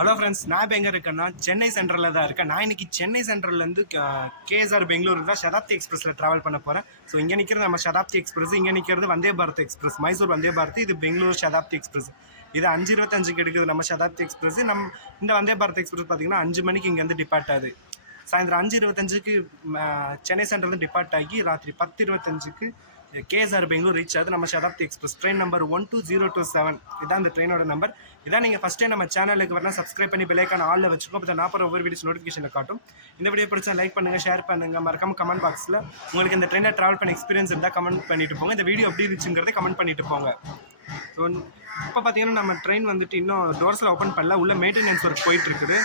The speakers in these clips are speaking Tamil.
ஹலோ ஃப்ரெண்ட்ஸ், நான் இப்போ எங்கே இருக்கேன்னா சென்னை சென்ட்ரலில் தான் இருக்கேன். நான் இன்னைக்கு சென்னை சென்ட்ரல்லேருந்து கேஎஸ்ஆர் பெங்களூருக்கு தான் சதாப்தி எக்ஸ்பிரஸில் ட்ராவல் பண்ண போகிறேன். ஸோ இங்கே நிற்கிறது நம்ம சதாப்தி எக்ஸ்பிரஸ், இங்கே நிற்கிறது வந்தே பாரத் எக்ஸ்பிரஸ், மைசூர் வந்தே பாரத். இது பெங்களூர் சதாப்தி எக்ஸ்பிரஸ். இது 5:25க்கு எடுக்குது நம்ம சதாப்தி எக்ஸ்பிரஸ். இந்த வந்தே பாரத் எக்ஸ்பிரஸ் பார்த்தீங்கன்னா 5 மணிக்கு இங்கேருந்து டிபார்ட் ஆகுது. சாயந்தரம் 5:25க்கு சென்னை சென்ட்ரல் டிபார்ட் ஆகி ராத்திரி 10:25க்கு கேஎஸ்ஆர் பெங்களூர் ரீச் ஆகுது நம்ம சதாப்தி எக்ஸ்பிரஸ். Train number 12027. இதான் இந்த ட்ரெயினோட நம்பர். இதான் நீங்கள் ஃபஸ்ட் டைம் நம்ம சேனலுக்கு வரலாம் சப்ஸ்கிரைப் பண்ணி பெல்லைக்கான ஆளில் வச்சுக்கோ. அப்போ நான் அப்புறம் ஒவ்வொரு வீடியோஸ் நோட்டிஃபிகேஷனில் காட்டும். இந்த வீடியோ பிடிச்சா லைக் பண்ணுங்கள், ஷேர் பண்ணுங்கள், மறக்காம கமெண்ட் பாக்ஸில் உங்களுக்கு இந்த ட்ரெயினை ட்ராவல் பண்ண எக்ஸ்பீரியன்ஸ் இருந்தால் கமெண்ட் பண்ணிட்டு போங்க. இந்த வீடியோ எப்படி இருந்துச்சுங்கிறத கமெண்ட் பண்ணிட்டு போங்க. ஸோ இப்போ பார்த்தீங்கன்னா நம்ம ட்ரெயின் வந்துட்டு இன்னும் டோர்ஸில் ஓப்பன் பண்ணல, உள்ள மெயின்டெனன்ஸ் ஒர்க் போயிட்டு இருக்குது.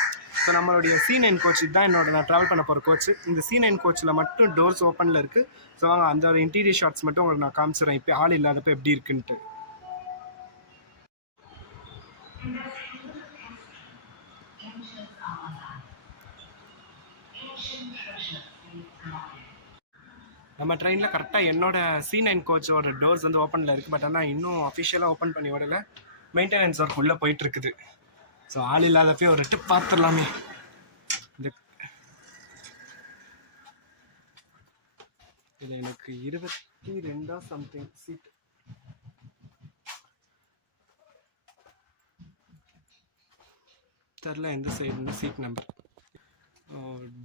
ஸோ நம்மளுடைய C9 கோச் இதுதான் நான் ட்ராவல் பண்ண போகிற கோச். இந்த C9 கோச்சில் மட்டும் டோர்ஸ் ஓப்பனில் இருக்குது. ஸோ அந்த ஒரு இன்டீரியர் ஷாட்ஸ் மட்டும் உங்களுக்கு நான் காமிச்சிடுறேன் இப்போ ஆள் இல்லாதப்போ எப்படி இருக்குன்ட்டு. நம்ம ட்ரெயினில் கரெக்டாக என்னோட C9 கோச்சோட டோர்ஸ் வந்து ஓப்பனில் இருக்குது. பட் ஆனால் இன்னும் அஃபிஷியலாக ஓப்பன் பண்ணி விடலை. மெயின்டெனன்ஸ் ஒர்க் உள்ளே போயிட்டுருக்குது. ஸோ ஆள் இல்லாதப்போ ஒரு டிப் பார்த்துடலாமே. இந்த இது எனக்கு 22 சம்திங் சீட். தெரில எந்த சைடுன்னு சீட் நம்பர்.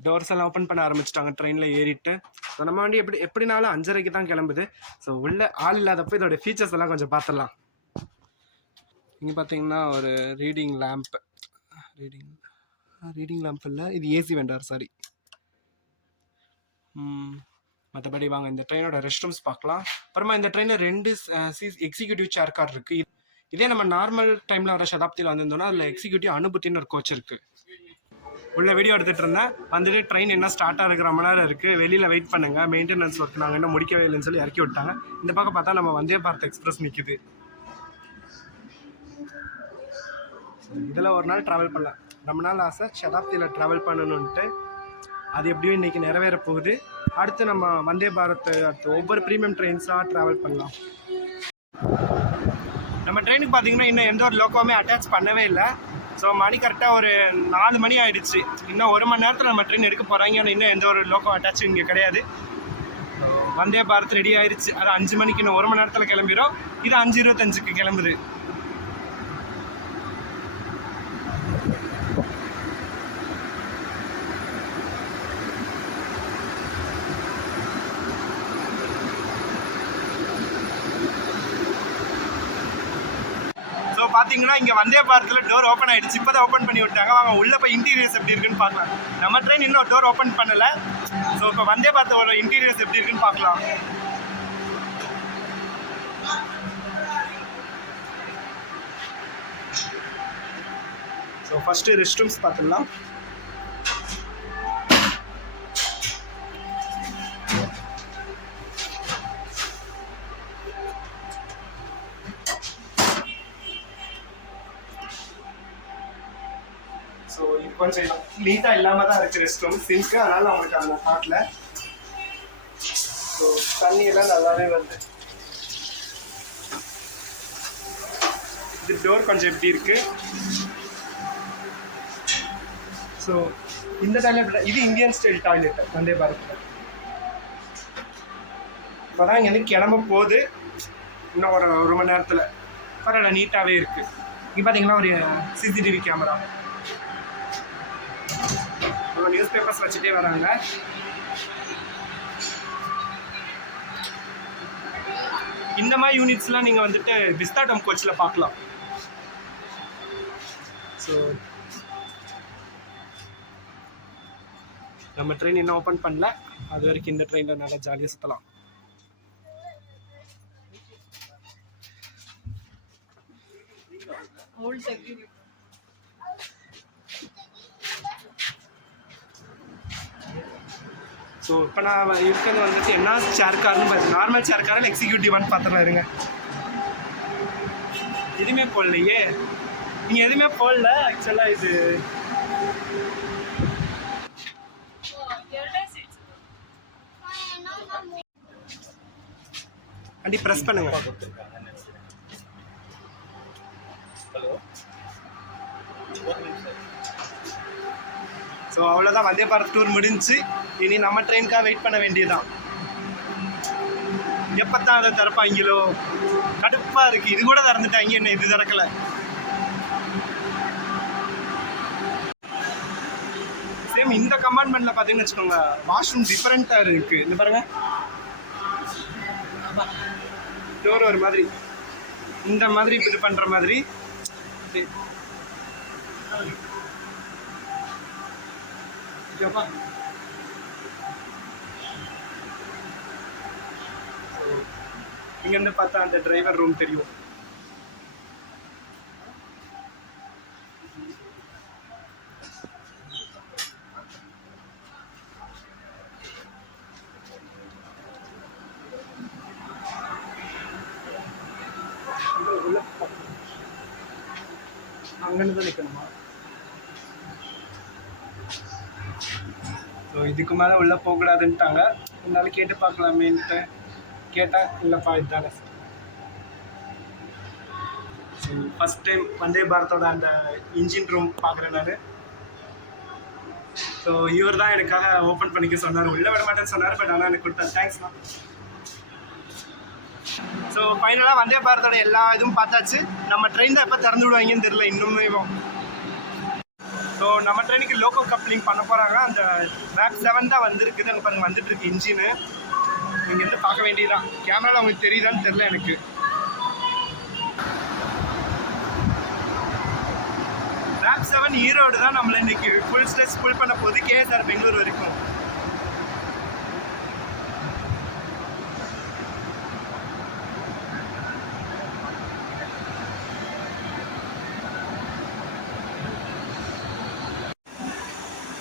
டோர்ஸ் எல்லாம் ஓப்பன் பண்ண ஆரம்பிச்சிட்டாங்க ட்ரெயினில் ஏறிட்டு. ஸோ நம்ம வண்டி எப்படினாலும் 5:30க்கு தான் கிளம்புது. ஸோ உள்ள ஆள் இல்லாதப்போ இதோட ஃபீச்சர்ஸ் எல்லாம் கொஞ்சம் பார்த்துடலாம். இங்கே பார்த்தீங்கன்னா ஒரு ரீடிங் லேம்ப் இல்லை, இது ஏசி வெண்டார், சாரி. மற்றபடி வாங்க இந்த ட்ரெயினோட ரெஸ்ட் ரூம்ஸ் பார்க்கலாம். அப்புறமா இந்த ட்ரெயினில் 2 எக்ஸிக்யூட்டிவ் சேர் கார் இருக்குது. இதே நம்ம நார்மல் டைமில் வர சதாப்தியில் வந்திருந்தோம்னா அதில் எக்ஸிக்யூட்டிவ் அனுபூத்தின்னு ஒரு கோச் இருக்குது. உள்ள வீடியோ எடுத்துகிட்டு இருந்தேன். வந்துட்டு ட்ரெயின் என்ன ஸ்டார்ட் ஆகிற மணி நேரம் இருக்குது, வெளியில் வெயிட் பண்ணுங்கள், மெயின்டெனன்ஸ் ஒர்க் நாங்கள் இன்னும் முடிக்கவே இல்லைன்னு சொல்லி இறக்கி விட்டாங்க. இந்த பக்கம் பார்த்தா நம்ம வந்தே பாரத் எக்ஸ்பிரஸ் நிற்கிது. இதில் ஒரு நாள் ட்ராவல் பண்ணலாம். ரொம்ப நாள் ஆசை சதாப்தியில் ட்ராவல் பண்ணணுன்ட்டு. அது எப்படியும் இன்றைக்கி நிறைவேற போகுது. அடுத்து நம்ம வந்தே பாரத் அடுத்து ஒவ்வொரு ப்ரீமியம் ட்ரெயின்ஸாக ட்ராவல் பண்ணலாம். நம்ம ட்ரெயினுக்கு பார்த்தீங்கன்னா இன்னும் எந்த ஒரு லோக்கோவுமே அட்டாச் பண்ணவே இல்லை. ஸோ மணி கரெக்டாக ஒரு 4 மணி ஆகிடுச்சு. இன்னும் 1 மணி நேரத்தில் நம்ம ட்ரெயின் எடுக்க போகிறாங்க. இன்னும் எந்த ஒரு லோக்கோ அட்டாச் இங்கே கிடையாது. வந்தே பாரத் ரெடி ஆயிடுச்சு. அது 5 மணிக்கு இன்னும் 1 மணி நேரத்தில் கிளம்பிடும். இது 5:25க்கு கிளம்புது. ஸோ பார்த்தீங்கன்னா இங்கே வந்தே பாரத்தில் டோர் ஓப்பன் ஆகிடுச்சு. இப்போ தான் ஓப்பன் பண்ணி விட்டாங்க. வாங்க உள்ளே போய் இன்டீரியர்ஸ் எப்படி இருக்குன்னு பார்க்கலாம். நம்ம ட்ரெயின் இன்னும் டோர் ஓப்பன் பண்ணலை. ஸோ இப்போ வந்தே பாரத்தோட இன்டீரியர்ஸ் எப்படி இருக்குன்னு பார்க்கலாம். ஸோ ஃபஸ்ட்டு ரெஸ்ட் ரூம்ஸ் பார்த்துடலாம். ஸோ இது கொஞ்சம் நீட்டாக இல்லாமல் தான் இருக்குது ரெஸ்ட் ரூம், சிங்க்கு. அதனால் அவங்களுக்கு அந்த ஹாட்டில் ஸோ தண்ணியெல்லாம் நல்லாவே வருது. இது டோர் கொஞ்சம் எப்படி இருக்குது. ஸோ இந்த டாய்லெட் இது இந்தியன் ஸ்டைல் டாய்லெட் வந்தே பாரத்தில். இப்போ தான் இங்கேருந்து கிளம்ப போகுது. இன்னும் ஒரு மணி நேரத்தில் பரவாயில்ல, நீட்டாகவே இருக்குது. இங்கே பார்த்தீங்கன்னா ஒரு CCTV கேமரா. நியூஸ் பேப்பர்ஸ் வச்சுட்டே வராங்க. இந்த மாதிரி யூனிட்ஸ்லாம் நீங்கள் வந்துட்டு விஸ்தாடம் கோச்சில் பார்க்கலாம். ஸோ நம்ம ட்ரெயின் இன்னும் ஓப்பன் பண்ணல. அது வரைக்கும் இந்த ட்ரெயினில் நல்லா ஜாலியாக சுற்றலாம். ஸோ இப்போ நான் இருக்கிறது வந்துட்டு என்ன சேர் கார்னு பார்த்து நார்மல் சேர் கார் இல்லை எக்ஸிக்யூட்டிவான்னு பார்த்துலாம் இருங்க. எதுவுமே போடலையே, நீங்கள் எதுவுமே போடல. ஆக்சுவலாக இது அப்படி ப்ரெஸ் பண்ணுங்க. ஸோ அவ்வளோதான், வந்தே பாரத் டூர் முடிஞ்சு. இனி நம்ம ட்ரெயினுக்காக வெயிட் பண்ண வேண்டியதுதான். எப்பத்தான் அதை திறப்பாங்களோ, கடுப்பாக இருக்குது. இது கூட திறந்துட்டாங்க, என்ன இது திறக்கலை. சேம் இந்த கம்பார்ட்மெண்ட்டில் பார்த்தீங்கன்னு வச்சுக்கோங்க, வாஷ்ரூம் டிஃப்ரெண்ட்டாக இருக்குது. இந்த பாருங்க, டோர் ஒரு மாதிரி இந்த மாதிரி இது பண்ணுற மாதிரி. இங்கேருந்து பார்த்தா அந்த டிரைவர் ரூம் தெரியும். அங்கேருந்து தான் நிற்கணுமா? ஸோ இதுக்கு மேலே உள்ளே போகக்கூடாதுன்ட்டாங்க. இருந்தாலும் கேட்டு பார்க்கலாமேன்ட்டு கேட்டேன். இல்லைப்பா இதுதானே. ஸோ ஃபஸ்ட் டைம் வந்தே பாரத்தோட அந்த இன்ஜின் ரூம் பார்க்குறேன் நான். ஸோ இவர் தான் எனக்காக ஓப்பன் பண்ணிக்க சொன்னார். உள்ளே விட மாட்டேன்னு சொன்னார், பட் ஆனால் எனக்கு கொடுத்தாரு. தேங்க்ஸ்ண்ணா. ஸோ ஃபைனலாக வந்தே பாரத்தோட எல்லா இதுவும் பார்த்தாச்சு. நம்ம ட்ரெயின் தான் எப்போ திறந்து விடுவாங்கன்னு தெரியல இன்னுமே. ஸோ நம்ம ட்ரெயினுக்கு லோக்கோ கப்ளிங் பண்ண போகிறாங்க. அந்த மேக்ஸ் 7 தான் வந்துருக்குது. அங்கே பாருங்க வந்துட்டுருக்கு இன்ஜினு. இங்கேருந்து பார்க்க வேண்டியதுதான். கேமராவில் அவங்களுக்கு தெரியுதான்னு தெரில எனக்கு. மேக்ஸ் 7 ஈரோடு தான் நம்மளை இன்னைக்கு ஃபுல் ஸ்ட்ரெஸ் ஃபுல் பண்ண போகுது, கேஎஸ்ஆர் பெங்களூர் வரைக்கும்.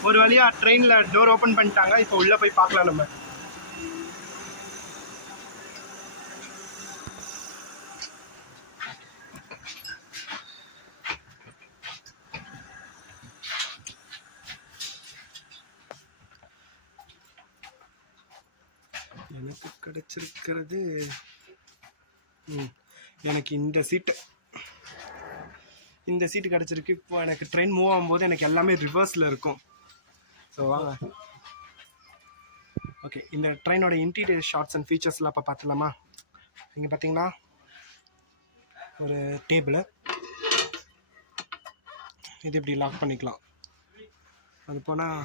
ஒரு வழியாக ட்ரெயினில் டோர் ஓப்பன் பண்ணிட்டாங்க. இப்போ உள்ளே போய் பார்க்கலாம் நம்ம. எனக்கு கிடைச்சிருக்கிறது எனக்கு இந்த சீட்டு கிடச்சிருக்கு. இப்போ எனக்கு ட்ரெயின் மூவ் ஆகும்போது எனக்கு எல்லாமே ரிவர்ஸில் இருக்கும். ஸோ வாங்க, ஓகே. இந்த ட்ரெயினோட இன்டீரியர் ஷார்ட்ஸ் அண்ட் ஃபீச்சர்ஸ்லாம் இப்போ பார்த்துலாமா? இங்கே பார்த்தீங்கன்னா ஒரு டேபிள், இது இப்படி லாக் பண்ணிக்கலாம். அது போனால்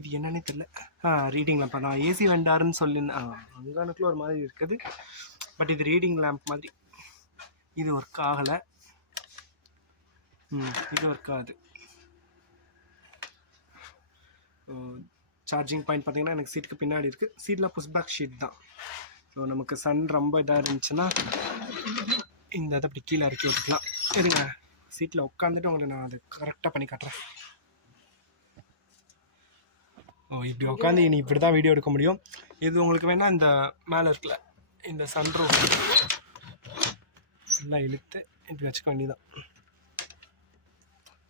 இது என்னன்னே தெரியல. Reading lamp. நான் ஏசி வெண்டாருன்னு சொல்லியிருந்தேன். அங்கானுக்குள்ள ஒரு மாதிரி இருக்குது, பட் இது ரீடிங் லேம்ப் மாதிரி. இது ஒர்க் ஆகலை. இது ஒர்க் ஆகுது. சார்ஜிங் பாயிண்ட் பார்த்தீங்கன்னா எனக்கு சீட்டுக்கு பின்னாடி இருக்குது. சீட்டில் புஷ்பேக் ஷீட் தான். ஸோ நமக்கு சன் ரொம்ப இதாக இருந்துச்சுன்னா இந்த இதை அப்படி கீழே இறக்கி விட்டுக்கலாம். சரிங்க, சீட்டில் உட்காந்துட்டு உங்களுக்கு நான் அதை கரெக்டாக பண்ணி காட்டுறேன். இப்படி உட்காந்து இனி இப்படி தான் வீடியோ எடுக்க முடியும். இது உங்களுக்கு வேணால் இந்த மேலே இருக்குல்ல இந்த சன்ரூஃப் எல்லாம் இழுத்து இப்படி வச்சுக்க வேண்டியதான்.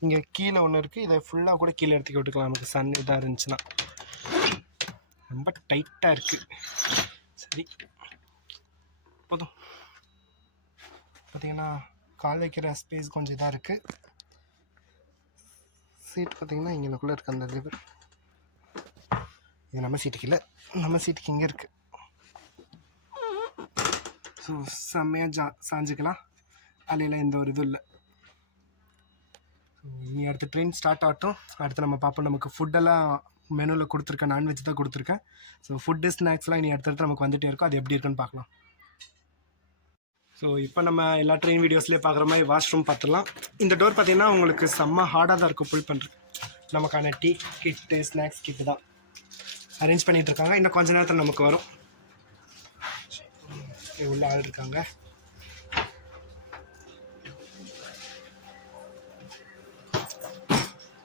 இங்கே கீழே ஒன்று இருக்குது, இதை ஃபுல்லாக கூட கீழே எடுத்துக்க விட்டுக்கலாம் நமக்கு சன் இதாக இருந்துச்சுன்னா. ரொம்ப டைட்டாக இருக்குது. சரி போதும். பார்த்திங்கன்னா கால் வைக்கிற ஸ்பேஸ் கொஞ்சம் இதாக இருக்குது. சீட் பார்த்திங்கன்னா இங்கேக்குள்ளே இருக்குது அந்த லிவர். இது நம்ம சீட்டுக்கு இல்லை, நம்ம சீட்டுக்கு இங்கே இருக்குது. ஸோ செம்மையாக சாஞ்சிக்கலாம். அதில் எந்த ஒரு இதுவும் இல்லை. இனி அடுத்த ட்ரெயின் ஸ்டார்ட் ஆகட்டும். அடுத்து நம்ம பார்ப்போம். நமக்கு ஃபுட்டெல்லாம் மெனுவில் கொடுத்துருக்கேன், நான்வெஜ் தான் கொடுத்துருக்கேன். ஸோ ஃபுட்டு ஸ்நாக்ஸ்லாம் இனி அடுத்தடுத்து நமக்கு வந்துகிட்டே இருக்கும். அது எப்படி இருக்குன்னு பார்க்கலாம். ஸோ இப்போ நம்ம எல்லா ட்ரெயின் வீடியோஸ்லேயே பார்க்குற மாதிரி வாஷ்ரூம் பார்த்துடலாம். இந்த டோர் பார்த்திங்கன்னா உங்களுக்கு செம்ம ஹார்டாக தான் இருக்கும் புல் பண்ணுறது. நமக்கான டீ கிட்டு ஸ்நாக்ஸ் கிட்டு தான் அரேஞ்ச் பண்ணிகிட்ருக்காங்க. இன்னும் கொஞ்ச நேரத்தில் நமக்கு வரும். உள்ள ஆள் இருக்காங்க.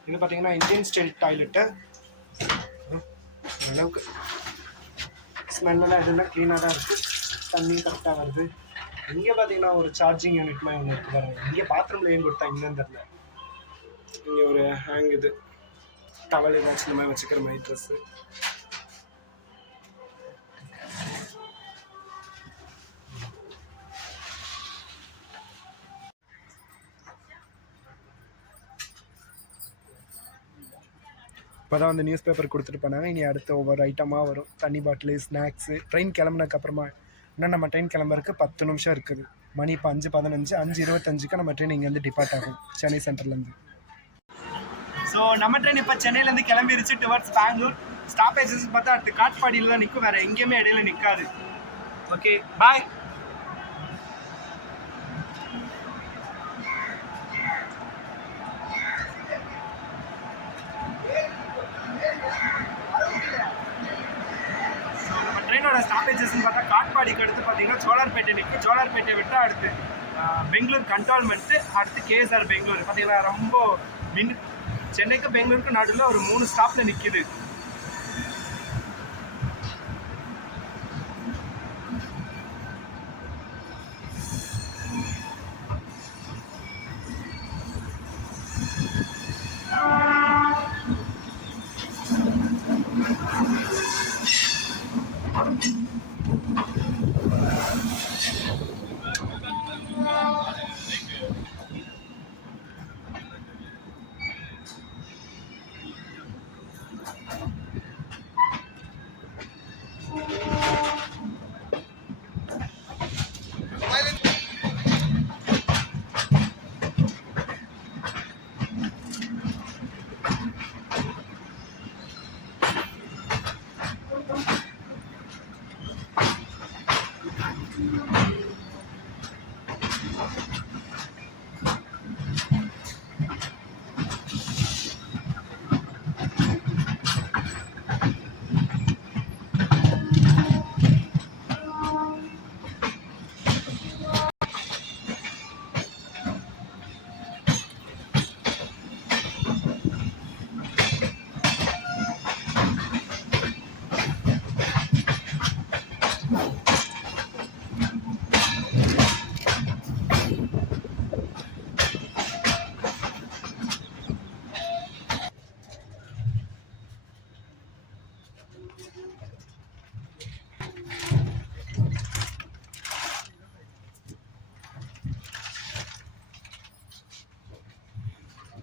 இது பார்த்தீங்கன்னா இந்தியன் ஸ்டைல் டாய்லெட்டு. அளவுக்கு ஸ்மெல்லாம் எதுனா க்ளீனாக தான் இருக்குது. தண்ணி கரெக்டாக வருது. இங்கே பார்த்தீங்கன்னா ஒரு சார்ஜிங் யூனிட் மாதிரி ஒன்று இருக்குது பாருங்கள். இங்கே பாத்ரூமில் ஏன் கொடுத்தா இங்கேன்னு தெரியல. இங்கே ஒரு ஹேங் இது டவல் ஏதாச்சும் இந்த மாதிரி வச்சுக்கிற மாதிரி ட்ரெஸ்ஸு. இப்போ தான் வந்து நியூஸ் பேப்பர் கொடுத்துட்டு போனாங்க. இனி அடுத்து ஒவ்வொரு ஐட்டமாக வரும். தண்ணி பாட்டிலு, ஸ்நாக்ஸு. ட்ரெயின் கிளம்புனதுக்கப்புறமா இன்னும் நம்ம ட்ரெயின் கிளம்புறதுக்கு 10 நிமிஷம் இருக்குது. மணி இப்போ 5:15, 5:25க்கு நம்ம ட்ரெயின் இங்கேருந்து டிபார்ட் ஆகும் சென்னை சென்ட்ரல்லேருந்து. ஸோ நம்ம ட்ரெயின் இப்போ சென்னையிலேருந்து கிளம்பிருச்சு டுவர்ட்ஸ் பெங்களூர். ஸ்டாப்பேஜஸ் பார்த்தா அடுத்து காட்பாடியில் தான் நிற்கும், வேறு எங்கேயுமே இடையில நிற்காது. ஓகே, பாய். ட்ரெயினோட ஸ்டாப்பேஜஸ்ன்னு பார்த்தா காட்பாடிக்கு அடுத்து பார்த்தீங்கன்னா சோலார்பேட்டை நிற்கும். சோலார்பேட்டை விட்டால் அடுத்து பெங்களூர் கண்டோன்மெண்ட்டு, அடுத்து கேஎஸ்ஆர் பெங்களூர். பார்த்தீங்கன்னா ரொம்ப சென்னைக்கு பெங்களூருக்கு நடுவில் ஒரு 3 ஸ்டாப்பில் நிற்கிது.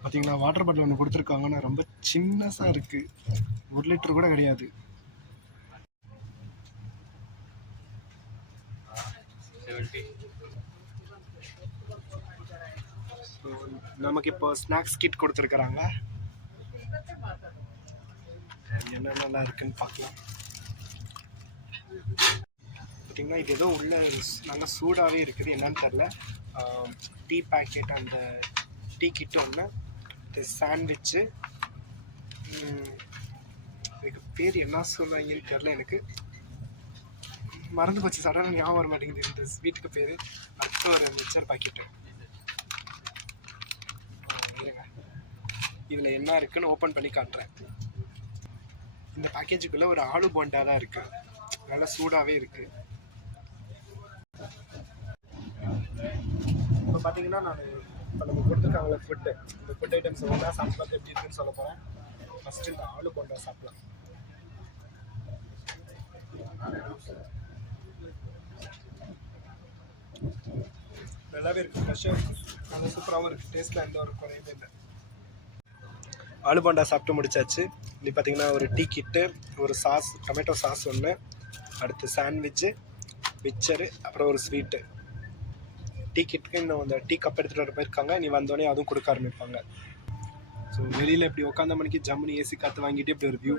பார்த்தீங்களா, வாட்டர் பாட்டில் ஒன்று கொடுத்துருக்காங்கன்னா ரொம்ப சின்னஸாக இருக்குது. 1 லிட்டர் கூட கிடையாது. ஸோ நமக்கு இப்போ ஸ்நாக்ஸ் கிட் கொடுத்துருக்குறாங்க. என்னென்னலாம் இருக்குன்னு பார்க்கலாம். பார்த்தீங்கன்னா இது ஏதோ உள்ள நல்லா சூடாகவே இருக்குது, என்னன்னு தெரில. டீ பேக்கெட், அந்த டீ கிட் ஒன்று, சாண்ட்விட்சு, எனக்கு பேர் என்ன சொல்கிறாங்கன்னு தெரில, எனக்கு மறந்து போச்சு, சடனாக ஞாபகம் வர மாட்டேங்குது இந்த ஸ்வீட்டுக்கு பேர். அடுத்த ஒரு மிக்சர் பாக்கெட்டு. இதில் என்ன இருக்குன்னு ஓப்பன் பண்ணி காட்டுறேன். இந்த பேக்கேஜுக்குள்ளே ஒரு ஆலு போண்டா தான் இருக்குது, நல்லா சூடாகவே இருக்குது. இப்போ பார்த்தீங்கன்னா நான் இப்போ நம்ம கொடுத்துருக்காங்களே ஃபுட்டு, இந்த ஃபுட் ஐட்டம்ஸ் ஒன்றா சாப்பிட்டு பார்த்து எப்படி இருக்குன்னு சொல்ல போகிறேன். ஃபஸ்ட்டு இந்த ஆலு போண்டா சாப்பிடலாம். நல்லாவே இருக்குது, ஃப்ரெஷ்ஷாக இருக்குது, நல்லா சூப்பராகவும் இருக்குது. டேஸ்ட்டில் எந்த ஒரு குறையுமே இல்லை. ஆலு போண்டா சாப்பிட்டு முடிச்சாச்சு. இப்படி பார்த்தீங்கன்னா ஒரு டீ கிட்டு, ஒரு சாஸ், டொமேட்டோ சாஸ் ஒன்று, அடுத்து சாண்ட்விட்சு, மிக்சரு, அப்புறம் ஒரு ஸ்வீட்டு. டீ கிட்டுக்கு இன்னும் அந்த டீ கப் எடுத்துகிட்டு வர போயிருக்காங்க. நீ வந்தோடனே அதுவும் கொடுக்க ஆரம்பிப்பாங்க. ஸோ வெளியில் இப்படி உட்காந்த மணிக்கு ஜம்முனி ஏசி காற்று வாங்கிட்டு இப்படி ஒரு வியூ.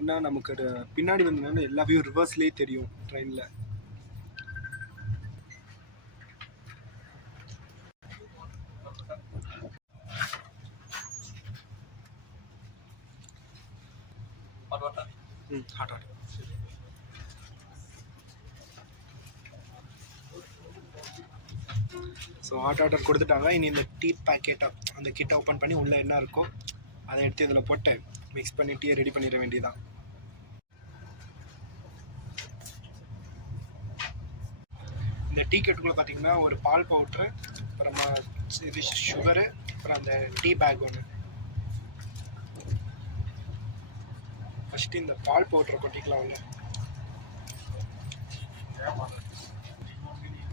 என்ன நமக்கு பின்னாடி வந்தோன்னா எல்லா வியூ ரிவர்ஸ்லேயே தெரியும் ட்ரெயினில். Hot water. So hot water கொடுத்துட்டாங்க. இனி இந்த டீ பேக்கெட்டாக அந்த கிட்டை ஓப்பன் பண்ணி உள்ளே என்ன இருக்கோ அதை எடுத்து இதில் போட்டு மிக்ஸ் பண்ணி டீயை ரெடி பண்ணிட வேண்டியதான். இந்த டீ கட்டுக்குள்ளே பார்த்தீங்கன்னா ஒரு பால் பவுட்ரு, அப்புறமா இது சுகரு, அப்புறம் அந்த டீ பேக் ஒன்று. ஃபஸ்ட்டு இந்த பால் பவுட்ரை கொட்டிக்கலாம். உள்ள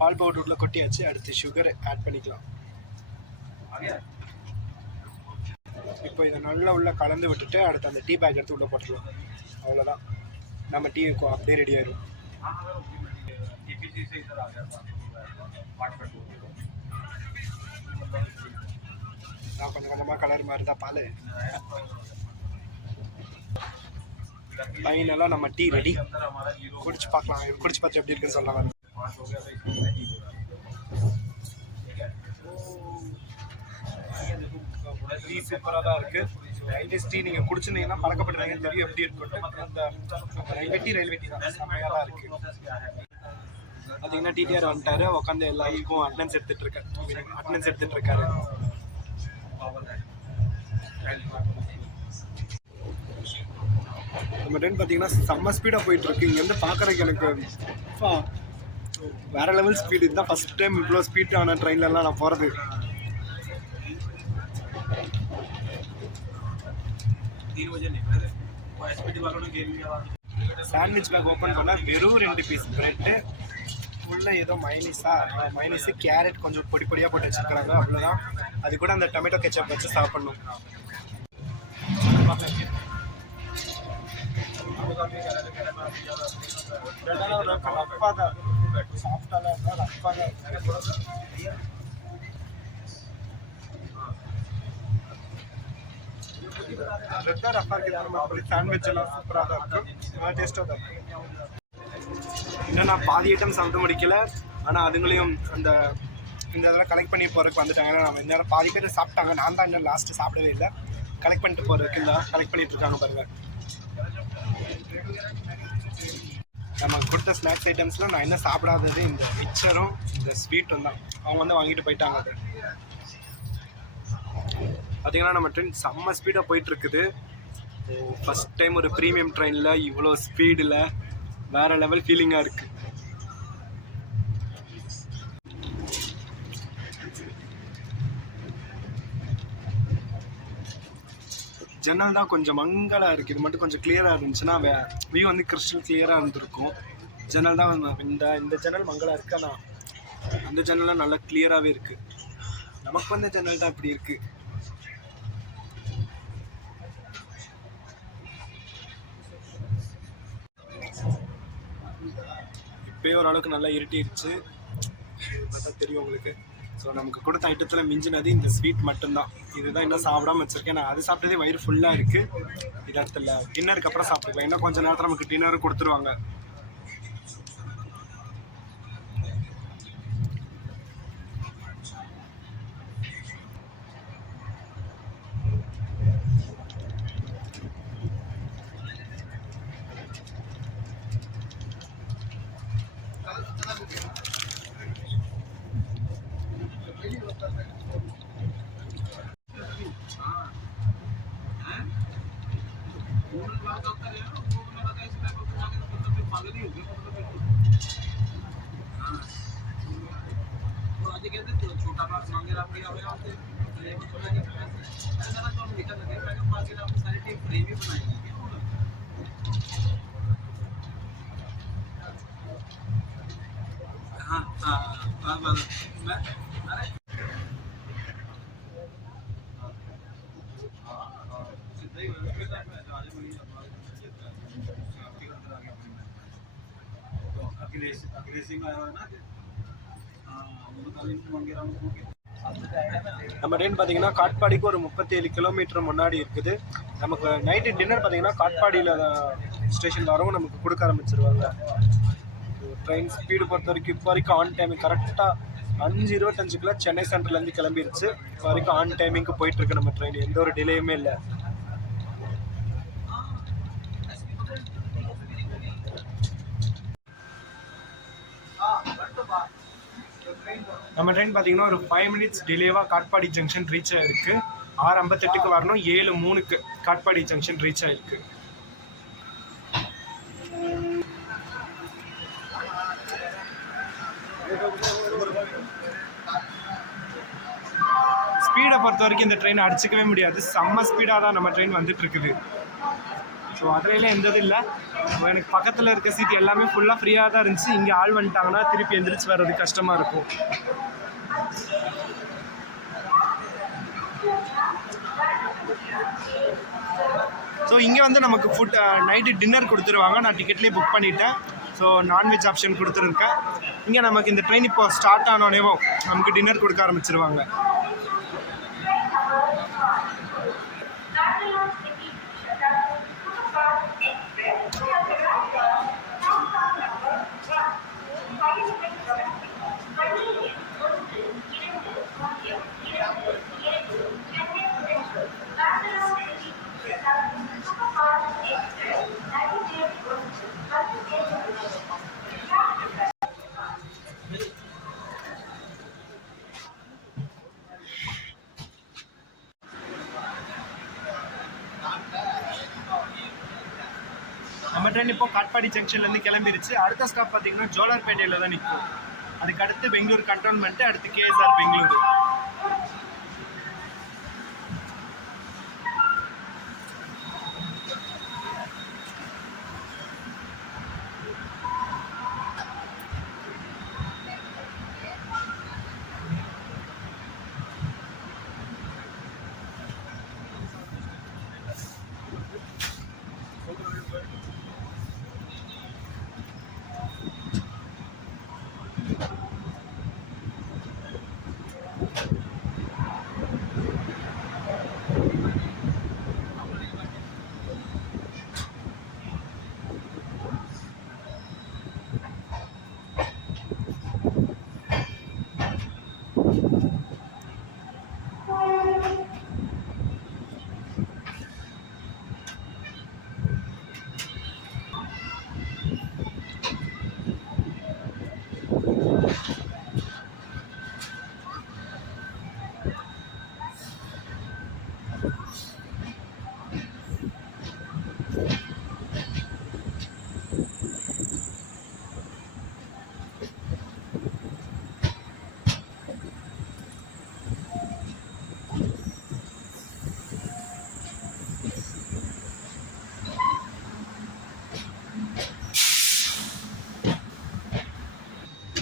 பால் பவுடர் உள்ள கொட்டியாச்சு. அடுத்து சுகரை ஆட் பண்ணிக்கலாம். இப்போ இதை நல்லா உள்ளே கலந்து விட்டுட்டு அடுத்து அந்த டீ பேக் எடுத்து உள்ளே போட்டுருவோம். அவ்வளோதான், நம்ம டீ அப்படியே ரெடி ஆயிடும். கொஞ்சம் கொஞ்சமாக கலர் மாதிரி தான் பால். ஃபைனலாக நம்ம டீ ரெடி. குடிச்சு பார்க்கலாம், குடிச்சு பார்த்து எப்படி இருக்குன்னு சொல்லலாம். டீ சூப்பராக தான் இருக்குது. ரயில்வே டீ நீங்கள் குடிச்சிருந்தீங்கன்னா பழக்கப்பட்டுறீங்கன்னு தெரியும் எப்படி இருக்குன்ட்டு. அந்த ரயில்வே டீ தான் செம்மையாக தான் இருக்குது. பார்த்தீங்கன்னா டிடிஆர் வந்துட்டாரு, உட்காந்து எல்லாருக்கும் அட்டனன்ஸ் எடுத்துகிட்டு இருக்காரு. நம்ம ட்ரெயின் பார்த்தீங்கன்னா செம்ம ஸ்பீடாக போயிட்டுருக்கு. இங்கேருந்து பார்க்குறதுக்கு எனக்கு வேறு லெவல் ஸ்பீடு. இதுதான் ஃபஸ்ட் டைம் இவ்வளோ ஸ்பீடான ட்ரெயின்லலாம் நான் போகிறது. சாண்ட்விச் பேக் ஓப்பன் பண்ணால் வெறும் 2 பீஸ் ப்ரெட்டு, உள்ள ஏதோ மைனஸு கேரட் கொஞ்சம் பொடி பொடியாக போட்டு வச்சுருக்காங்க, அவ்வளோதான். அது கூட அந்த டொமேட்டோ கெச்சப் வச்சு சாப்பிட்ணும். சாண்ட்விச் எல்லாம் சூப்பராக தான் இருக்கும், டேஸ்ட்டாக தான் இருக்கும். இன்னும் நான் பாதி ஐட்டம் சாப்பிட்டு முடிக்கல, ஆனால் அதுங்களையும் இந்த இதெல்லாம் கலெக்ட் பண்ணி போகிறதுக்கு வந்துட்டாங்க. நம்ம இந்த பாதி பேர் சாப்பிட்டாங்க, நான் தான் இன்னும் லாஸ்ட்டு சாப்பிடவே இல்லை. கலெக்ட் பண்ணிட்டு போகிறதுக்கு இல்லை, கலெக்ட் பண்ணிட்டு இருக்காங்க பாருங்க. நம்ம கொடுத்த ஸ்நாக்ஸ் ஐட்டம்ஸ்லாம் நான் என்ன சாப்பிடாதது இந்த மிக்சரும் இந்த ஸ்வீட்டும் தான். அவங்க வந்து வாங்கிட்டு போயிட்டாங்க. அது பார்த்தீங்கன்னா நம்ம ட்ரெயின் செம்ம ஸ்பீடாக போயிட்டுருக்குது. ஃபஸ்ட் டைம் ஒரு ப்ரீமியம் ட்ரெயினில் இவ்வளோ ஸ்பீடில் வேறு லெவல் ஃபீலிங்காக இருக்குது. ஜன்னல் தான் கொஞ்சம் மங்கலாக இருக்குது. இது மட்டும் கொஞ்சம் கிளியராக இருந்துச்சுன்னா வியூ வந்து கிறிஸ்டல் கிளியராக இருந்திருக்கும். ஜன்னல் தான் இந்த ஜன்னல் மங்கலாக இருக்குது, ஆனால் அந்த ஜன்னல்லாம் நல்லா கிளியராகவே இருக்குது. நமக்கு வந்த ஜன்னல் தான் இப்படி இருக்குது. இப்போயே ஓரளவுக்கு நல்லா இருட்டிடுச்சு, பார்த்தா தெரியும் உங்களுக்கு. ஸோ நமக்கு கொடுத்த ஐட்டத்தில் மிஞ்சினது இந்த ஸ்வீட் மட்டும்தான். இதுதான் இன்னும் சாப்பிடாம வச்சுருக்கேன். நான் அது சாப்பிட்டதே வயிறு ஃபுல்லாக இருக்குது. இது இடத்துல டின்னருக்கு அப்புறம் சாப்பிட்டுக்கலாம். இன்னும் கொஞ்சம் நேரத்தில் நமக்கு டின்னரும் கொடுத்துருவாங்க. நம்ம ட்ரெயின் பார்த்தீங்கன்னா காட்பாடிக்கு ஒரு 37 கிலோமீட்டர் முன்னாடி இருக்குது. நமக்கு நைட்டு டின்னர் பார்த்தீங்கன்னா காட்பாடியில் ஸ்டேஷன் வரவும் நமக்கு கொடுக்க ஆரம்பிச்சிருவாங்க. ட்ரெயின் ஸ்பீடு பொறுத்த வரைக்கும் இப்போ வரைக்கும் ஆன் டைமிங் கரெக்டாக 5:25 சென்னை சென்ட்ரலேருந்து கிளம்பிடுச்சு. இப்போ வரைக்கும் ஆன் டைமிங்க்கு போயிட்டுருக்கு நம்ம ட்ரெயின், எந்த ஒரு டிலேயுமே இல்லை. நம்ம ட்ரெயின் பார்த்தீங்கன்னா ஒரு 5 மினிட்ஸ் டிலேவாக காட்பாடி ஜங்ஷன் ரீச் ஆகிருக்கு. 6:58 வரணும், 7:03 காட்பாடி ஜங்ஷன் ரீச் ஆகிருக்கு. ஸ்பீடை பொறுத்த வரைக்கும் இந்த ட்ரெயின் அடிச்சிக்கவே முடியாது. செம்ம ஸ்பீடாக தான் நம்ம ட்ரெயின் வந்துட்டு இருக்குது. ஸோ அதிலலாம் எந்த இது இல்லை. எனக்கு பக்கத்தில் இருக்க சீட் எல்லாமே ஃபுல்லாக ஃப்ரீயாக தான் இருந்துச்சு. இங்கே ஆள் வந்துட்டாங்கன்னா திருப்பி எந்திரிச்சு வர்றது கஷ்டமாக இருக்கும். ஸோ இங்கே வந்து நமக்கு ஃபுட் நைட்டு டின்னர் கொடுத்துருவாங்க. நான் டிக்கெட்லேயே புக் பண்ணிட்டேன். ஸோ நான்வெஜ் ஆப்ஷன் கொடுத்துருக்கேன். இங்கே நமக்கு இந்த ட்ரெயின் இப்போ ஸ்டார்ட் ஆனோடனேவோ நமக்கு டின்னர் கொடுக்க ஆரம்பிச்சிருவாங்க. நம்ம ட்ரெயின் இப்போ காட்பாடி ஜங்ஷன்லேருந்து கிளம்பிருச்சு. அடுத்த ஸ்டாப் பார்த்தீங்கன்னா ஜோலார்பேட்டையில் தான் நிற்கும். அதுக்கு அடுத்து பெங்களூர் கண்டோன்மெண்ட்டு, அடுத்து கேஎஸ்ஆர் பெங்களூர்.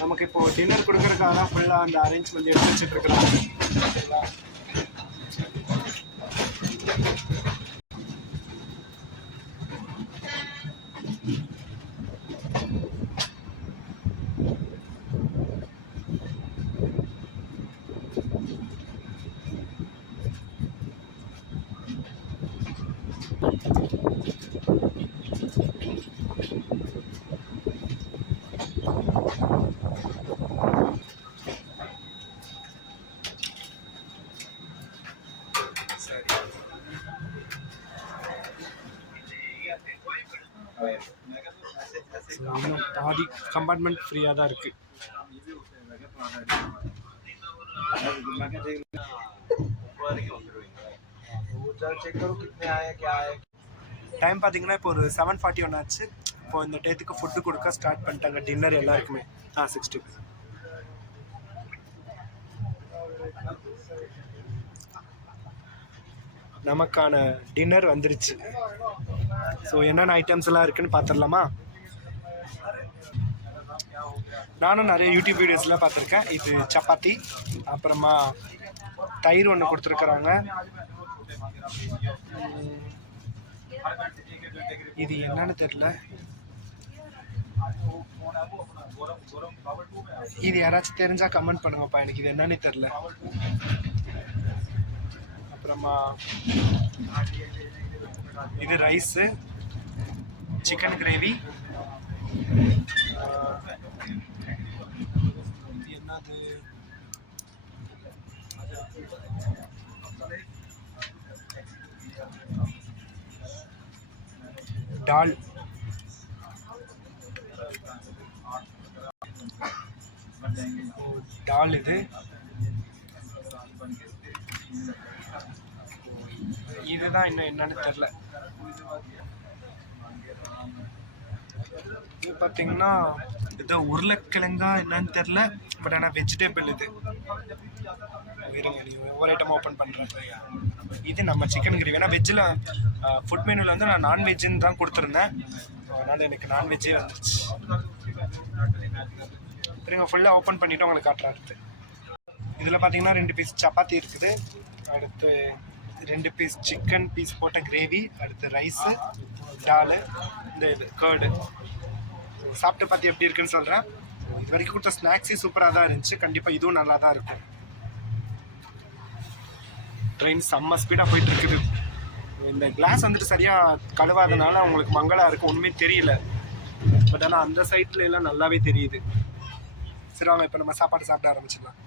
நமக்கு இப்போ டின்னர் கொடுக்கறதுக்காக தான் ஃபுல்லாக அந்த அரேஞ்ச்மெண்ட் எடுத்து வச்சுட்டு இருக்கிறாங்க. இன்னும் பாதி கம்பார்ட்மெண்ட் ஃப்ரீயாக தான் இருக்குது. டைம் பார்த்தீங்கன்னா இப்போ ஒரு 7:41 ஆச்சு. இப்போ இந்த டயத்துக்கு ஃபுட்டு கொடுக்க ஸ்டார்ட் பண்ணிட்டாங்க டின்னர் எல்லாருக்குமே. 60 நமக்கான டின்னர் வந்துருச்சு. ஸோ என்னென்ன ஐட்டம்ஸ் எல்லாம் இருக்குன்னு பார்த்துடலாமா? நானும் நிறைய யூடியூப் வீடியோஸ்லாம் பார்த்துருக்கேன். இது சப்பாத்தி, அப்புறமா தயிர் ஒன்று கொடுத்துருக்குறாங்க. இது என்னன்னு தெரியல. இது யாராச்சும் தெரிஞ்சா கமெண்ட் பண்ணுங்கப்பா, எனக்கு இது என்னன்னு தெரியல. அப்புறமா இது ரைஸு, சிக்கன் கிரேவி, என்னது டால், டால் இது. இதுதான் இன்னும் என்னன்னு தெரியல. இது பார்த்தீங்கன்னா இது உருளைக்கிழங்கா என்னன்னு தெரில, பட் ஆனால் வெஜிடபிள் இது. இருங்க, நீ ஒவ்வொரு ஐட்டமாக ஓப்பன் பண்ணுறேன். இது நம்ம சிக்கன் கிரேவி. ஏன்னா வெஜ்ஜில் ஃபுட் மெனுவில் வந்து நான் நான்வெஜ்ஜுன்னு தான் கொடுத்துருந்தேன், அதனால் எனக்கு நான்வெஜ்ஜே வந்துருச்சு. சரிங்க, ஃபுல்லாக ஓப்பன் பண்ணிவிட்டு உங்களுக்கு காட்டுறேன். அடுத்து இதில் பார்த்தீங்கன்னா 2 பீஸ் சப்பாத்தி இருக்குது. அடுத்து 2 பீஸ் சிக்கன் பீஸ் போட்ட கிரேவி, அடுத்து ரைஸு, டாலு, இந்த இது கேர்டு. சாப்பிட்டு பார்த்து எப்படி இருக்குன்னு சொல்கிறேன். இது வரைக்கும் கொடுத்த ஸ்நாக்ஸே சூப்பராக தான் இருந்துச்சு. கண்டிப்பாக இதுவும் நல்லா தான் இருக்கும். ட்ரெயின் செம்ம ஸ்பீடாக போயிட்டு இருக்குது. இந்த கிளாஸ் வந்துட்டு சரியாக கழுவாதனால அவங்களுக்கு மங்களாக இருக்கும், ஒன்றுமே தெரியல. பட் ஆனால் அந்த சைட்ல எல்லாம் நல்லாவே தெரியுது. சரி வாங்க இப்போ நம்ம சாப்பாடு சாப்பிட ஆரம்பிச்சிடலாம்.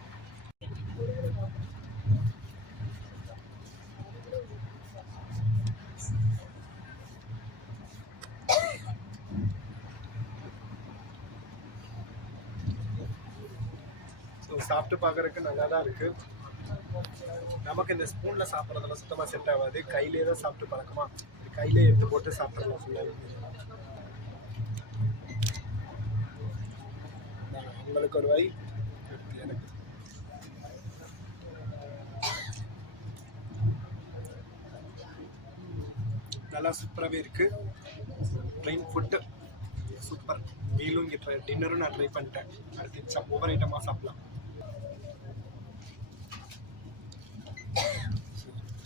ஸோ சாப்பிட்டு பார்க்குறதுக்கு நல்லா தான் இருக்குது. நமக்கு இந்த ஸ்பூனில் சாப்பிட்றதெல்லாம் சுத்தமாக செட் ஆகாது. கையிலே தான் சாப்பிட்டு பழக்கமா, கையிலே எடுத்து போட்டு சாப்பிட்றலாம் ஃபுல்லாக. உங்களுக்கு ஒரு வாய், எனக்கு நல்லா சூப்பராகவே இருக்குது. Train food super. மீலும் இங்கே டின்னரும் நான் ட்ரை பண்ணிட்டேன். அடுத்து ஒவ்வொரு ஐட்டமாக சாப்பிட்லாம்.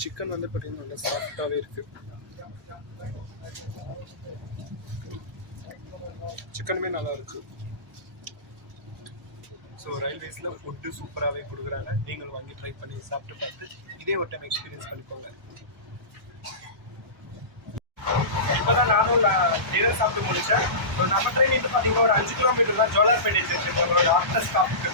சிக்கன் வந்து பார்த்தீங்கன்னா நல்லா சாஃப்டாகவே இருக்குது. சிக்கனுமே நல்லா இருக்குது. ஸோ ரயில்வேஸில் ஃபுட்டு சூப்பராகவே கொடுக்குறாங்க. நீங்களும் வாங்கி ட்ரை பண்ணி சாப்பிட்டு பார்த்து இதே ஒரு டைம் எக்ஸ்பீரியன்ஸ் பண்ணிக்கோங்க. இப்போ தான் நானும் டின்னர் சாப்பிட்டு முடித்தேன். நம்ம ட்ரெயின் வந்து பார்த்தீங்கன்னா ஒரு 5 கிலோமீட்டர் தான் ஜோலார்பேட்டை ஸ்டேஷன் நம்மளோட ஆஃப்டர் ஸ்டாப்புக்கு.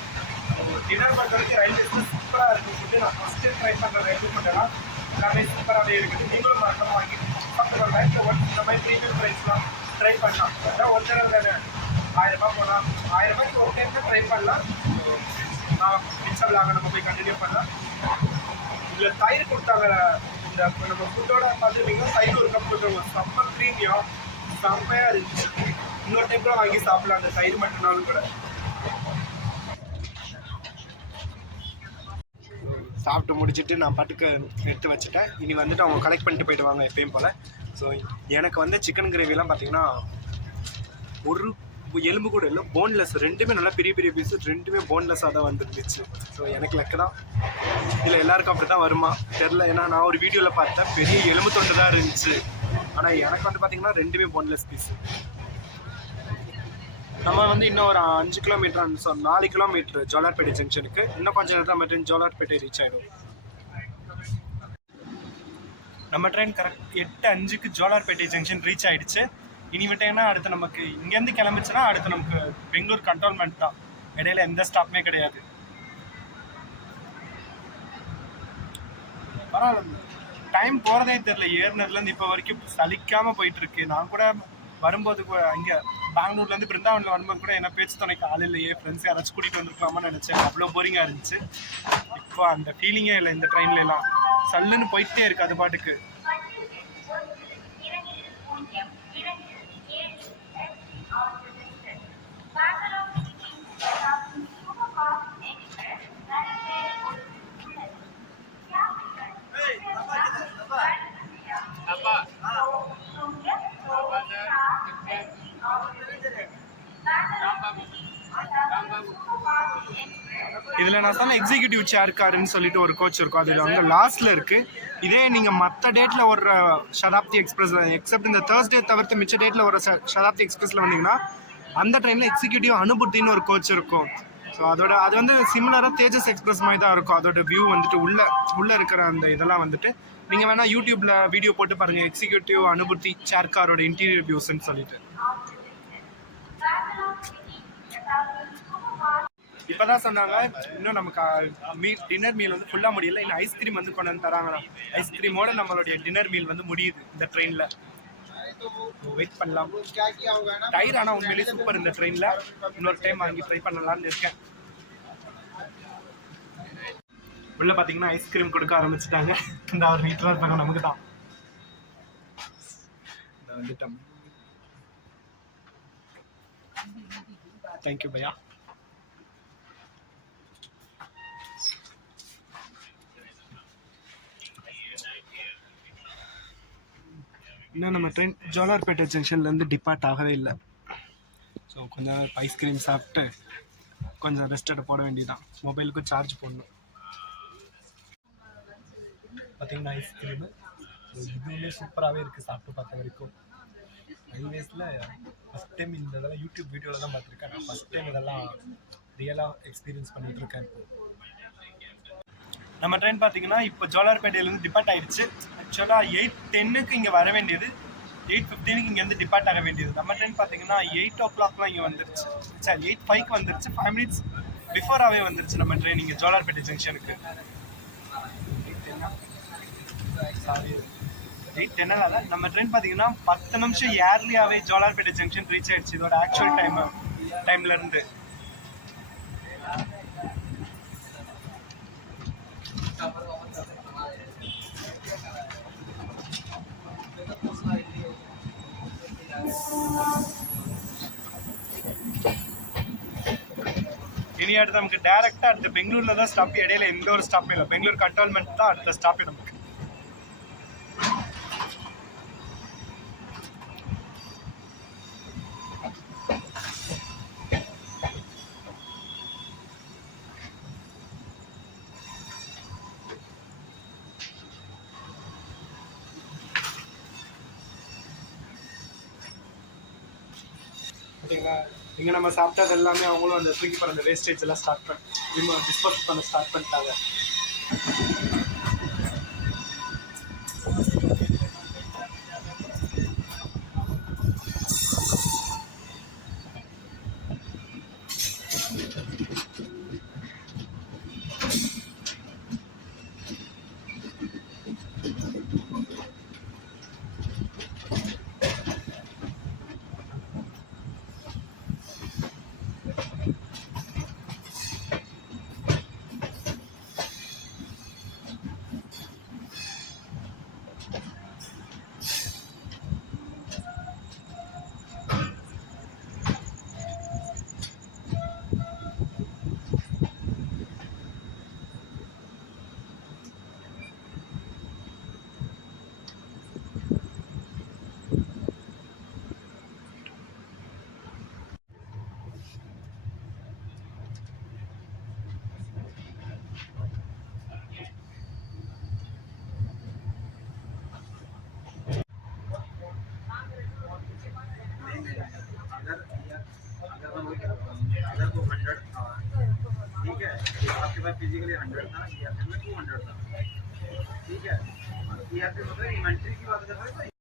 டின்னர் பண்ணுறதுக்கு ரயில்வேஸில் சூப்பராக இருக்குது ஃபுட்டு. நான் ஃபஸ்ட்டு ட்ரை பண்ணுற ரயில்வே ஃபுட்டெல்லாம் எல்லாமே சூப்பராகவே இருக்குது. நீங்களும் மறக்காம வாங்கி சாப்பிட்டு லைஃப்பில் இந்த மாதிரி ப்ரீமியம் ப்ரைஸ்லாம் ட்ரை பண்ணலாம். அதான் ஒரு தடவை தானே 1000 ரூபாய் போகலாம். 1000 ரூபாய்க்கு ஒரு டைம் தான் ட்ரை பண்ணலாம். மிச்சம் விளாங்க நம்ம போய் கண்டினியூ பண்ணலாம். இதில் தயிர் கொடுத்தாங்க. இந்த நம்ம ஃபுட்டோட பார்த்துட்டிங்கன்னா தயிர் ஒரு கப் கொடுத்துருவோம். செம்ம ப்ரீமியம், செம்மையாக இருந்துச்சு. இன்னொரு டைம் கூட வாங்கி சாப்பிடலாம் அந்த தயிர் மட்டும்னாலும் கூட. சாப்பிட்டு முடிச்சுட்டு நான் பாட்டுக்கு எடுத்து வச்சுட்டேன். இனி வந்துட்டு அவங்க கலெக்ட் பண்ணிட்டு போயிடுவாங்க எப்பயும் போல். ஸோ எனக்கு வந்து சிக்கன் கிரேவிலாம் பார்த்தீங்கன்னா ஒரு எலும்பு கூட இல்லை, போன்லெஸ். ரெண்டுமே நல்லா பெரிய பெரிய பீஸ், ரெண்டுமே போன்லெஸ்ஸாக தான் வந்துருந்துச்சு. ஸோ எனக்கு லக்கு தான். இதில் எல்லாருக்கும் அப்படி தான் வருமா தெரில. ஏன்னா நான் ஒரு வீடியோவில் பார்த்தேன் பெரிய எலும்பு தொண்டு தான் இருந்துச்சு. ஆனால் எனக்கு வந்து பார்த்திங்கன்னா ரெண்டுமே போன்லெஸ் பீஸு. நம்ம வந்து இன்னும் ஒரு 5 கிலோமீட்டர், 4 கிலோமீட்டர் ஜோலார்பேட்டை ஜங்ஷனுக்கு. இன்னும் கொஞ்சம் நேரத்தில் நம்ம ட்ரெயின் ஜோலார்பேட்டை ரீச் ஆகிடும். நம்ம ட்ரெயின் கரெக்ட் 8:05க்கு ஜோலார்பேட்டை ஜங்ஷன் ரீச் ஆகிடுச்சு. இனி விட்டீங்கன்னா அடுத்து நமக்கு இங்கேருந்து கிளம்பிச்சுன்னா அடுத்து நமக்கு பெங்களூர் கண்டோன்மெண்ட் தான். இடையில எந்த ஸ்டாப்புமே கிடையாது. பரவாயில்ல, டைம் போகிறதே தெரில. ஏறினதுலேருந்து இப்போ வரைக்கும் சலிக்காமல் போயிட்டுருக்கு. நான் கூட வரும்போது இங்கே பெங்களூர்லேருந்து பிருந்தாவனில் வரும்போது கூட என்ன பேச்சு துணைக்கு ஆள் இல்லையே, ஃப்ரெண்ட்ஸ் யாராச்சும் கூட்டிகிட்டு வந்துருக்கலாமான்னு நினச்சேன். அவ்வளோ போரிங்காக இருந்துச்சு. இப்போ அந்த ஃபீலிங்கே இல்லை இந்த ட்ரெயின்லாம். சல்லுன்னு போயிட்டே இருக்குது அது பாட்டுக்கு. இதில் நான் சொன்ன எக்ஸிக்யூட்டிவ் சேர் காருன்னு சொல்லிட்டு ஒரு கோச் இருக்கும். அது அங்கே லாஸ்ட்டில் இருக்குது. இதே நீங்கள் மற்ற டேட்டில் ஒரு சதாப்தி எக்ஸ்பிரஸ், எக்ஸப்ட் இந்த தேர்ஸ்டே தவிர்த்து மிச்ச டேட்டில் ஒரு சதாப்தி எக்ஸ்பிரஸில் வந்தீங்கன்னா அந்த ட்ரெயினில் எக்ஸிக்யூட்டிவ் அனுபூத்தின்னு ஒரு கோச் இருக்கும். ஸோ அது வந்து சிமிலராக தேஜஸ் எக்ஸ்பிரஸ் மாதிரி தான் இருக்கும். அதோட வியூ வந்துட்டு உள்ளே இருக்கிற அந்த இதெல்லாம் வந்துட்டு நீங்கள் வேணால் யூடியூப்பில் வீடியோ போட்டு பாருங்கள். எக்ஸிக்யூட்டிவ் அனுபூத்தி சேர் காரோட இன்டீரியர் வியூஸ்ன்னு சொல்லிட்டு. இப்போ தான் சொன்னாங்க இன்னும் நமக்கு டின்னர் மீல் வந்து ஃபுல்லாக முடியல. இன்னும் ஐஸ்கிரீம் வந்து கொண்டு வந்து தராங்கண்ணா. ஐஸ்கிரீமோட நம்மளுடைய டின்னர் மீல் வந்து முடியுது இந்த ட்ரெயினில். வெயிட் பண்ணலாம். டயர் ஆனால் உண்மையிலேயே சூப்பர் இந்த ட்ரெயினில். இன்னொரு டைம் வாங்கி ட்ரை பண்ணலான்னு இருக்கேன். உள்ள பார்த்தீங்கன்னா ஐஸ்கிரீம் கொடுக்க ஆரம்பிச்சுட்டாங்க. இந்த ஒரு வீட்டில் இருப்பாங்க நமக்கு தான். வந்துட்டோம். தேங்க்யூ பையா. இன்னும் நம்ம ட்ரெயின் ஜோலார்பேட்டை ஜங்ஷன்லேருந்து டிபார்ட் ஆகவே இல்லை. ஸோ கொஞ்சம் ஐஸ்கிரீம் சாப்பிட்டு கொஞ்சம் ரெஸ்ட் எடுத்து போட வேண்டியதான். மொபைலுக்கும் சார்ஜ் போடணும். பார்த்தீங்கன்னா ஐஸ்கிரீமு. ஸோ இதுவுமே சூப்பராகவே இருக்குது சாப்பிட்டு பார்த்த வரைக்கும். ஹைவேஸில் ஃபஸ்ட் டைம் இந்த இதெல்லாம் யூடியூப் வீடியோவில் தான் பார்த்துருக்கேன். நான் ஃபஸ்ட் டைம் இதெல்லாம் ரியலாக எக்ஸ்பீரியன்ஸ் பண்ணிகிட்டு இருக்கேன். இப்போ நம்ம ட்ரெயின் பார்த்தீங்கன்னா இப்போ ஜோலார்பேட்டையிலேருந்து டிபார்ட் ஆகிடுச்சு. ஆக்சுவலாக 8:10 இங்கே வர வேண்டியது, 8:15 இங்கேருந்து டிபார்ட் ஆக வேண்டியது. நம்ம ட்ரெயின் பார்த்தீங்கன்னா 8 o'clock இங்கே வந்துருச்சு. சார் 8:05 வந்துருச்சு. 5 minutes பிஃபோராகவே வந்துருச்சு நம்ம ட்ரெயின் இங்கே ஜோலார்பேட்டை ஜங்ஷனுக்கு. சாரி 8:10 தான் நம்ம ட்ரெயின் பார்த்தீங்கன்னா 10 நிமிஷம் ஏர்லியாகவே ஜோலார்பேட்டை ஜங்ஷன் ரீச் ஆயிடுச்சு. இதோட ஆக்சுவல் டைம்லேருந்து. இனி அடுத்து நமக்கு டேரெக்டாக அடுத்த பெங்களூரில் தான் ஸ்டாப். இடையில எந்த ஒரு ஸ்டாப்பும் இல்லை. பெங்களூர் கண்டோன்மெண்ட் தான் அடுத்த ஸ்டாப்பே நமக்கு. ஓகேங்களா, இங்கே நம்ம சாப்பிட்டது எல்லாமே அவங்களும் அந்த தூக்கி போகிற அந்த வேஸ்டேஜ் எல்லாம் டிஸ்போஸ் பண்ண ஸ்டார்ட் பண்ணிட்டாங்க. ठीक है, आपके पास फिजिकली 100 था, ईआरपी में 200 था, ठीक है। ईआरपी मतलब इन्वेंटरी की बात कर रहे हैं।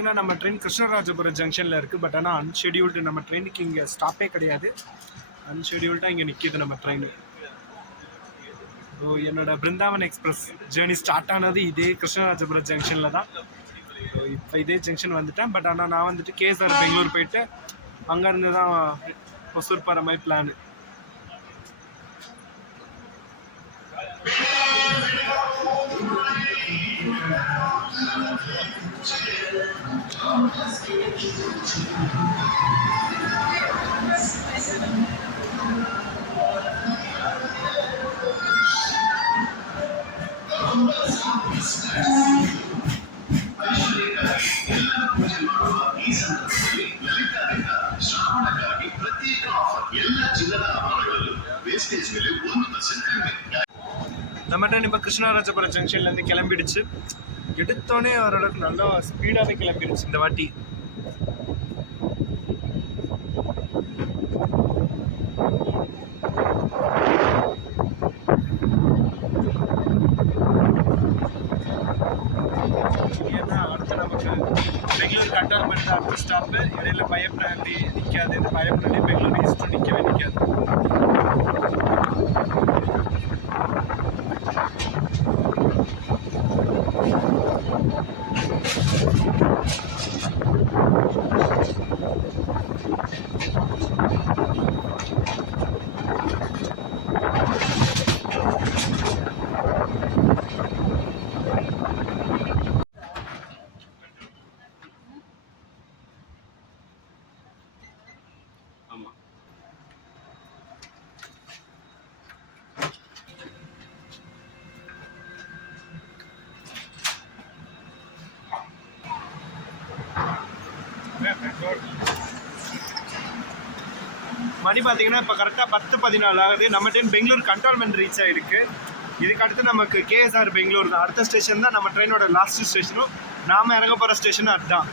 பார்த்தீங்கன்னா நம்ம ட்ரெயின் கிருஷ்ணராஜபுரம் ஜங்ஷனில் இருக்குது. பட் ஆனால் அன்ஷெடியூல்டு, நம்ம ட்ரெயினுக்கு இங்கே ஸ்டாப்பே கிடையாது. அன்ஷெடியூல்டாக இங்கே நிற்கிது நம்ம ட்ரெயின். ஸோ என்னோட பிருந்தாவன் எக்ஸ்பிரஸ் ஜேர்னி ஸ்டார்ட் ஆனது இதே கிருஷ்ணராஜபுரம் ஜங்ஷனில் தான். ஸோ இப்போ இதே ஜங்ஷன் வந்துட்டேன். பட் ஆனால் நான் வந்துட்டு கேஎஸ்ஆர் பெங்களூர் போயிட்டு அங்கேருந்து தான் ஒசூர் போகிற மாதிரி பிளானு. நம்ம ட்ரெயின் இப்போ கிருஷ்ணராஜபுரம் ஜங்ஷன்லேருந்து கிளம்பிடுச்சு. எடுத்தோடனே ஓரளவுக்கு நல்லா ஸ்பீடாகவே கிளம்பிடுச்சு இந்த வாட்டி. ஏன்னா அடுத்து நமக்கு பெங்களூர் கண்டால்மெண்ட் அடுத்த ஸ்டாப்பு. இடையில பயப்படாண்டி நிற்காது. இந்த பயப்படாண்டி பெங்களூர் ஈஸ்ட்டும் நிற்கவே நிற்காது. மணி பார்த்தீங்கன்னா இப்போ கரெக்டாக 10:14 ஆகுது. நம்ம ட்ரெயின் பெங்களூர் கண்டால்மெண்ட் ரீச் ஆகிருக்கு. இதுக்கு அடுத்து நமக்கு கேஎஸ்ஆர் பெங்களூர் தான் அடுத்த ஸ்டேஷன் தான். நம்ம ட்ரெயினோட லாஸ்ட் ஸ்டேஷனும் நாம் இறங்க போகிற ஸ்டேஷனும் அதுதான்.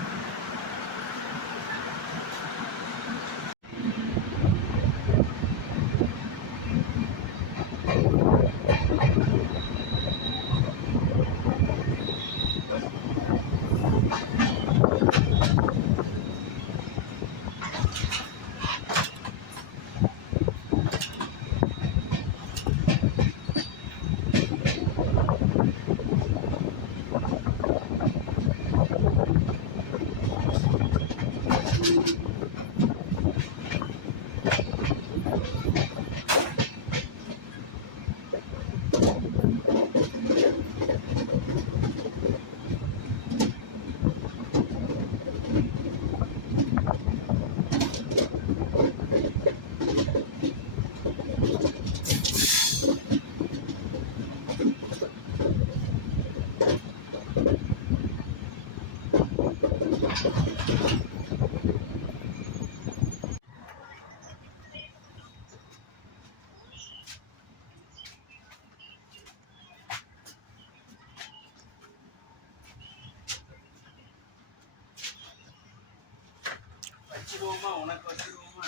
உனக்கு வச்சிருவோமா?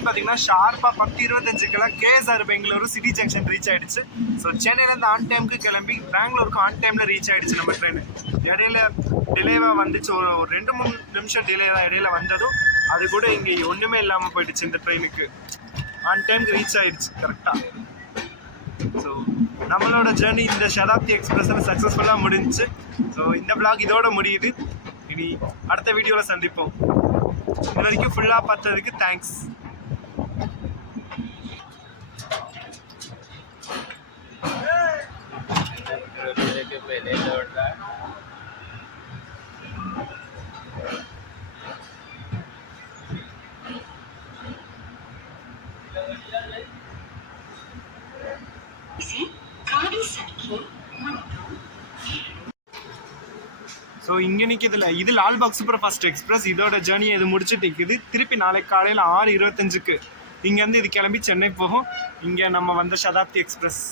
ட்ரெயின் பார்த்தீங்கன்னா ஷார்ப்பாக 10:25க்கெல்லாம் KSR Bengaluru city junction reach ஆகிடுச்சு. ஸோ சென்னையிலேருந்து ஆன் டைமுக்கு கிளம்பி பெங்களூருக்கு ஆன் டைமில் ரீச் ஆகிடுச்சு நம்ம ட்ரெயின். இடையில டிலேவாக வந்துச்சு, ஒரு 2-3 நிமிஷம் டிலே தான் இடையில வந்ததும். அது கூட இங்கே ஒன்றுமே இல்லாமல் போயிடுச்சு. இந்த ட்ரெயினுக்கு ஆன் டைமுக்கு ரீச் ஆகிடுச்சு கரெக்டாக. ஸோ நம்மளோட ஜேர்னி இந்த சதாப்தி எக்ஸ்பிரஸில் சக்ஸஸ்ஃபுல்லாக முடிஞ்சிச்சு. ஸோ இந்த vlog இதோட முடியுது. இனி அடுத்த வீடியோவில் சந்திப்போம். இது வரைக்கும் ஃபுல்லாக பார்த்ததுக்கு தேங்க்ஸ். ஸோ இங்கே நிற்கிறதுல இது லால்பாக் சூப்பர் ஃபாஸ்ட் எக்ஸ்பிரஸ். இதோட ஜேர்னியை இது முடிச்சுட்டு நிற்குது. திருப்பி நாளைக்கு காலையில் 6:25க்கு இங்கேருந்து இது கிளம்பி சென்னை போகும். இங்கே நம்ம வந்த சதாப்தி எக்ஸ்பிரஸ்.